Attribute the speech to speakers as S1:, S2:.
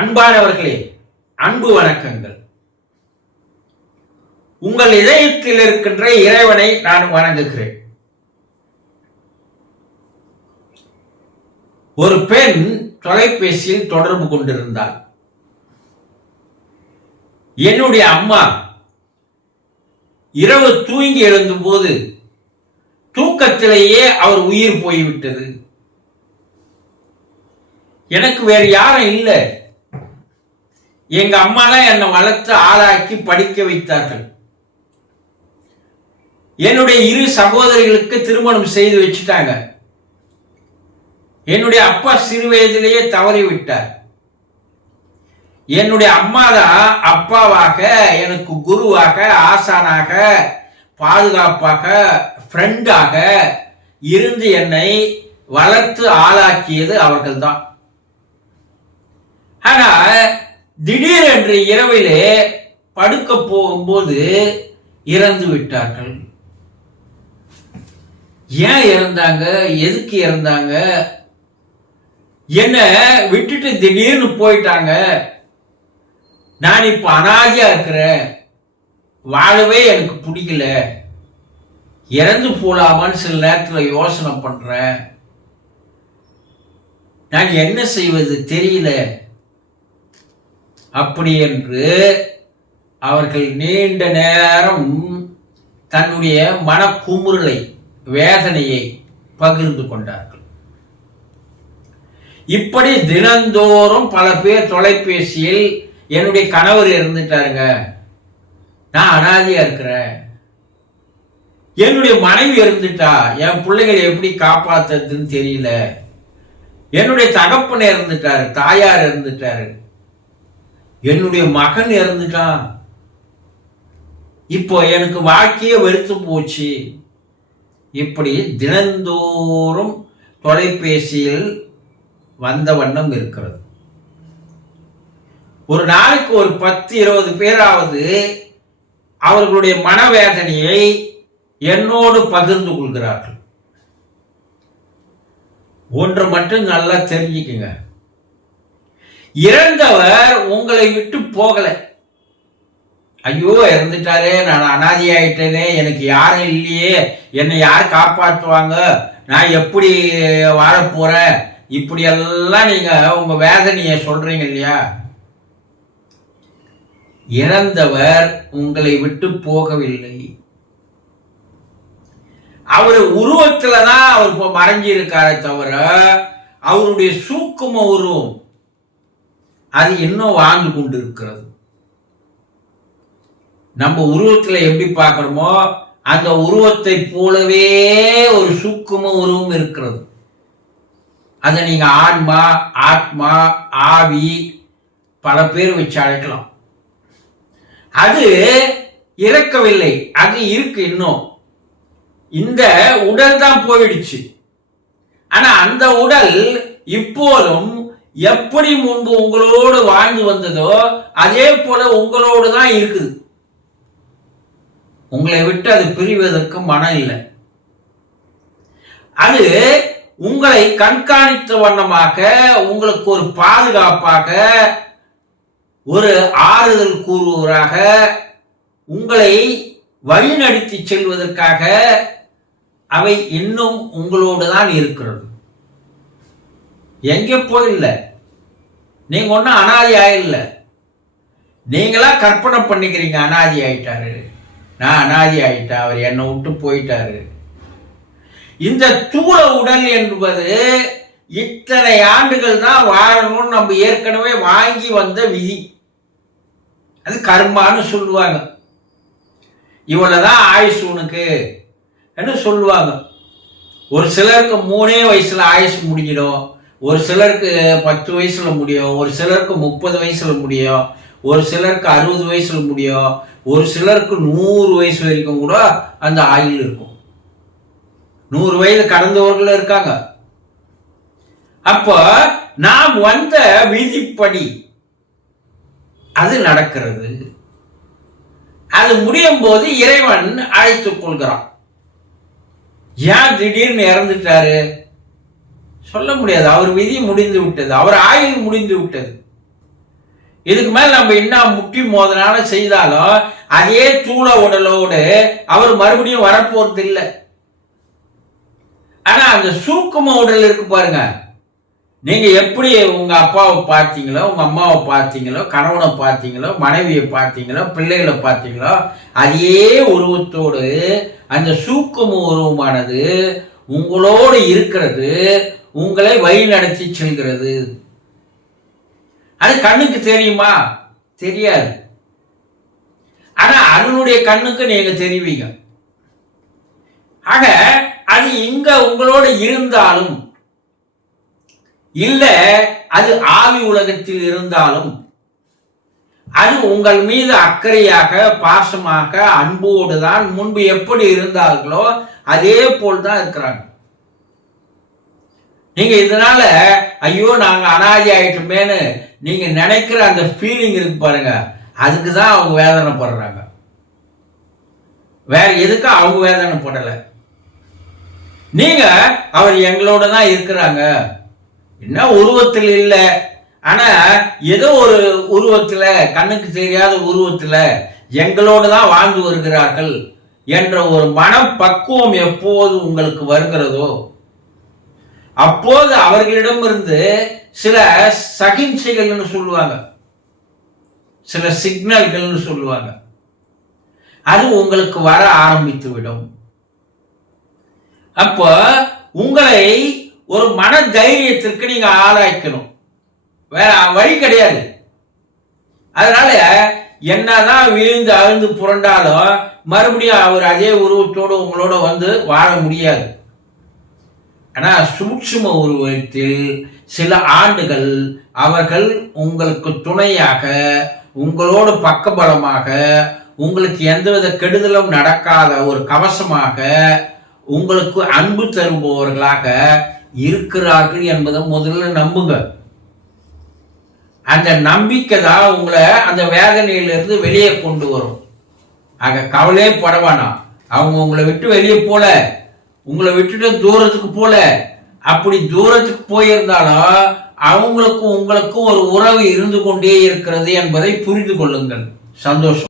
S1: அன்பானவர்களே அன்பு வணக்கங்கள். உங்கள் இதயத்தில் இருக்கின்ற இறைவனை நான் வணங்குகிறேன். ஒரு பெண் தொலைபேசியில் தொடர்பு கொண்டிருந்தாள். என்னுடைய அம்மா இரவு தூங்கி எழுந்தபோது தூக்கத்திலேயே அவர் உயிர் போய்விட்டது. எனக்கு வேறு யாரும் இல்லை. எங்க அம்மா தான் என்னை வளர்த்து ஆளாக்கி படிக்க வைத்தார்கள். என்னுடைய இரு சகோதரிகளுக்கு திருமணம் செய்து வச்சுட்டாங்க. என்னுடைய அப்பா சிறு வயதிலேயே தவறி விட்டார். என்னுடைய அம்மா தான் அப்பாவாக எனக்கு குருவாக ஆசானாக பாதுகாப்பாக ஃப்ரெண்டாக இருந்து என்னை வளர்த்து ஆளாக்கியது அவர்கள்தான். ஆனால் திடீரென்று இரவிலே படுக்க போகும்போது இறந்து விட்டார்கள். ஏன் இறந்தாங்க? எதுக்கு இறந்தாங்க? என்ன விட்டுட்டு திடீர்னு போயிட்டாங்க? நான் இப்ப அனாதியா இருக்கிறேன். வாழவே எனக்கு பிடிக்கல. இறந்து போலாமான்னு சில நேரத்தில் யோசனை பண்றேன். நான் என்ன செய்வது தெரியல. அப்படி என்று அவர்கள் நீண்ட நேரம் தன்னுடைய மனக்குமுறலை வேதனையை பகிர்ந்து கொண்டார்கள். இப்படி தினந்தோறும் பல பேர் தொலைபேசியில் என்னுடைய கணவர் இருந்துட்டாருங்க. நான் அனாதியா இருக்கிறேன். என்னுடைய மனைவி இருந்துட்டா என் பிள்ளைகளை எப்படி காப்பாத்துறதுன்னு தெரியல. என்னுடைய தகப்பன் இருந்துட்டாரு தாயார் இருந்துட்டாரு. என்னுடைய மகன் இறந்துட்டான் இப்போ எனக்கு வாழ்க்கையே வெறுத்து போச்சு. இப்படி தினந்தோறும் தொலைபேசியில் வந்த வண்ணம் இருக்கிறது. ஒரு நாளைக்கு ஒரு பத்து இருபது பேராவது அவர்களுடைய மனவேதனையை என்னோடு பகிர்ந்து கொள்கிறார்கள். ஒன்று மட்டும் நல்லா தெரிஞ்சுக்குங்க. இறந்தவர் உங்களை விட்டு போகல. ஐயோ இறந்துட்டாரே நான் அனாதி ஆயிட்டேனே எனக்கு யாரும் இல்லையே என்னை யார் காப்பாற்றுவாங்க நான் எப்படி வாழப்போறேன்? இப்படி எல்லாம் நீங்க உங்க வேதனையை சொல்றீங்க இல்லையா? இறந்தவர் உங்களை விட்டு போகவில்லை. அவர் உருவத்துல தான் அவர் இப்போ மறைஞ்சிருக்காரே தவிர அவருடைய சூக்கும உருவம் அது இன்னும் வாழ்ந்து கொண்டு இருக்கிறது நம்ம உருவத்துல எப்படி பார்க்குறோமோ அந்த உருவத்தை போலவே ஒரு சூக்கும உருவம் இருக்கிறது. அதை நீங்க ஆன்மா ஆத்மா ஆவி பல பேர் வச்சு அழைக்கலாம். அது இறக்கவில்லை. அது இருக்கு இன்னும். இந்த உடல் தான் போயிடுச்சு. ஆனா அந்த உடல் இப்போதும் எப்படி முன்பு உங்களோடு வாழ்ந்து வந்ததோ அதே போல உங்களோடு தான் இருக்குது. உங்களை விட்டு அது பிரிவதற்கு மனம் இல்லை. அது உங்களை கண்காணித்த வண்ணமாக உங்களுக்கு ஒரு பாதுகாப்பாக ஒரு ஆறுதல் கூறுவராக உங்களை வழிநடத்தி செல்வதற்காக அவை இன்னும் உங்களோடு தான் இருக்கிறது. எங்கே போயில்ல? நீங்கள் ஒன்றும் அனாதி ஆயில்ல. நீங்களா கற்பனை பண்ணிக்கிறீங்க அனாதி ஆயிட்டாரு. நான் அனாதி ஆயிட்டேன் அவர் என்னை விட்டு போயிட்டாரு. இந்த தூள உடல் என்பது இத்தனை ஆண்டுகள் தான் வாழணும்னு நம்ம ஏற்கனவே வாங்கி வந்த விதி. அது கர்மான்னு சொல்லுவாங்க. இவ்வளோதான் ஆயுசு உனக்கு என்று சொல்லுவாங்க. ஒரு சிலருக்கு மூணே வயசில் ஆயுசு முடிஞ்சிடும். ஒரு சிலருக்கு பத்து வயசுல முடியும் ஒரு சிலருக்கு முப்பது வயசுல முடியும் ஒரு சிலருக்கு அறுபது வயசுல முடியும் ஒரு சிலருக்கு நூறு வயசு வரைக்கும் கூட அந்த ஆயுள் இருக்கும். நூறு வயது கடந்தவர்கள் இருக்காங்க. அப்போ நாம் வந்த விதிப்படி அது நடக்கிறது. அது முடியும் போது இறைவன் அழைத்துக் கொள்கிறான். ஏன் திடீர்னு இறந்துட்டாரு? சொல்ல முடியாது. அவர் விதி முடிந்து விட்டது. அவர் ஆயுள் முடிந்து விட்டது. இதுக்கு மேல நம்ம என்ன முட்டி மோதனால செய்தாலும் அதே தூள உடலோடு அவர் மறுபடியும் வரப்போறது இல்லை. ஆனா அந்த சூக்கும உடல் இருக்கு பாருங்க. நீங்க எப்படி உங்க அப்பாவை பார்த்தீங்களோ உங்க அம்மாவை பார்த்தீங்களோ கணவனை பார்த்தீங்களோ மனைவியை பார்த்தீங்களோ பிள்ளைகளை பார்த்தீங்களோ அதே உருவத்தோடு அந்த சூக்கும உருவமானது உங்களோடு இருக்கிறது உங்களை வழி நடத்தி செல்கிறது. அது கண்ணுக்கு தெரியுமா? தெரியாது. ஆனா அருணுடைய கண்ணுக்கு நீங்க தெரிவிங்க. ஆக அது இங்க உங்களோட இருந்தாலும் இல்ல அது ஆவி உலகத்தில் இருந்தாலும் அது உங்கள் மீது அக்கறையாக பாசமாக அன்போடு தான் முன்பு எப்படி இருந்தார்களோ அதே போல் தான் இருக்கிறாங்க நீங்க இதனால ஐயோ நாங்க அனாதி ஆயிட்டோமேன்னு நீங்க நினைக்கிற அந்த ஃபீலிங் இருக்கு பாருங்க. அதுக்கு தான் அவங்க வேதனைப்படுறாங்க வேற எதுக்கும் அவங்க வேதனைப்படலை நீங்க அவர் எங்களோட தான் இருக்கிறாங்க. என்ன உருவத்தில் இல்லை. ஆனா ஏதோ ஒரு உருவத்துல கண்ணுக்கு தெரியாத உருவத்துல எங்களோடு தான் வாழ்ந்து வருகிறார்கள் என்ற ஒரு மனப்பக்குவம் எப்போது உங்களுக்கு வருகிறதோ அப்போது அவர்களிடமிருந்து சில சகிம்சைகள்னு சொல்லுவாங்க. சில சிக்னல்கள்னு சொல்லுவாங்க. அது உங்களுக்கு வர ஆரம்பித்து விடும் அப்போ உங்களை ஒரு மன தைரியத்திற்கு நீங்க ஆளாய்க்கணும் வேற வழி கிடையாது. அதனால என்னதான் விழுந்து அழுந்து புரண்டாலும் மறுபடியும் அவர் அதே உருவத்தோடு உங்களோட வந்து வாழ முடியாது. ஆனால் சூட்சும உருவத்தில் சில ஆண்டுகள் அவர்கள் உங்களுக்கு துணையாக உங்களோடு பக்கபலமாக உங்களுக்கு எந்தவித கெடுதலும் நடக்காத ஒரு கவசமாக உங்களுக்கு அன்பு தருபவர்களாக இருக்கிறார்கள் என்பதை முதல்ல நம்புங்க. அந்த நம்பிக்கை தான் உங்களை அந்த வேதனையிலிருந்து வெளியே கொண்டு வரும். ஆக கவலையே பட வேணாம். அவங்க உங்களை விட்டு வெளியே போல. உங்களை விட்டுட்டு தூரத்துக்கு போல. அப்படி தூரத்துக்கு போயிருந்தாலும் அவங்களுக்கும் உங்களுக்கும் ஒரு உறவு இருந்து கொண்டே இருக்கிறது என்பதை புரிந்து கொள்ளுங்கள். சந்தோஷம்.